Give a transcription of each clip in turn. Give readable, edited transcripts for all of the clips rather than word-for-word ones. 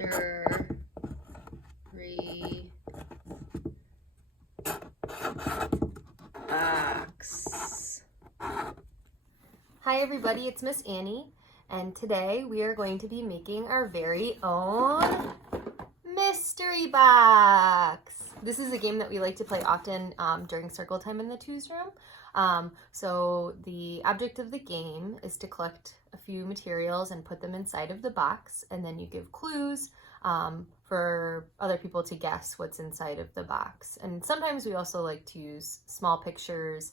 box. Hi everybody, it's Miss Annie, and today we are going to be making our very own mystery box. This is a game that we like to play often during circle time in the twos room. So the object of the game is to collect a few materials and put them inside of the box, and then you give clues for other people to guess what's inside of the box. And sometimes we also like to use small pictures.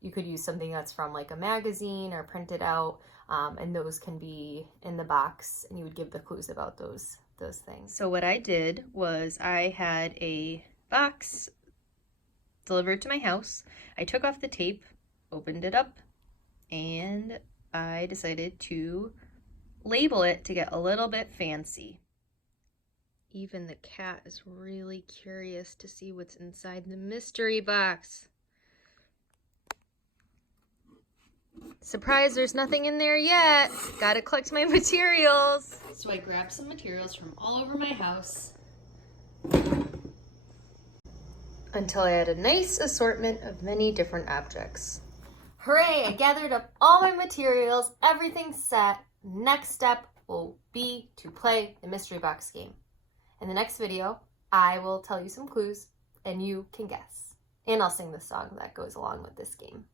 You could use something that's from like a magazine or printed out, and those can be in the box, and you would give the clues about those things. So what I did was I had a box delivered to my house. I took off the tape, opened it up, and I decided to label it to get a little bit fancy. Even the cat is really curious to see what's inside the mystery box. Surprise, there's nothing in there yet. Gotta collect my materials. So I grabbed some materials from all over my house until I had a nice assortment of many different objects. Hooray, I gathered up all my materials, everything's set. Next step will be to play the mystery box game. In the next video, I will tell you some clues and you can guess. And I'll sing the song that goes along with this game.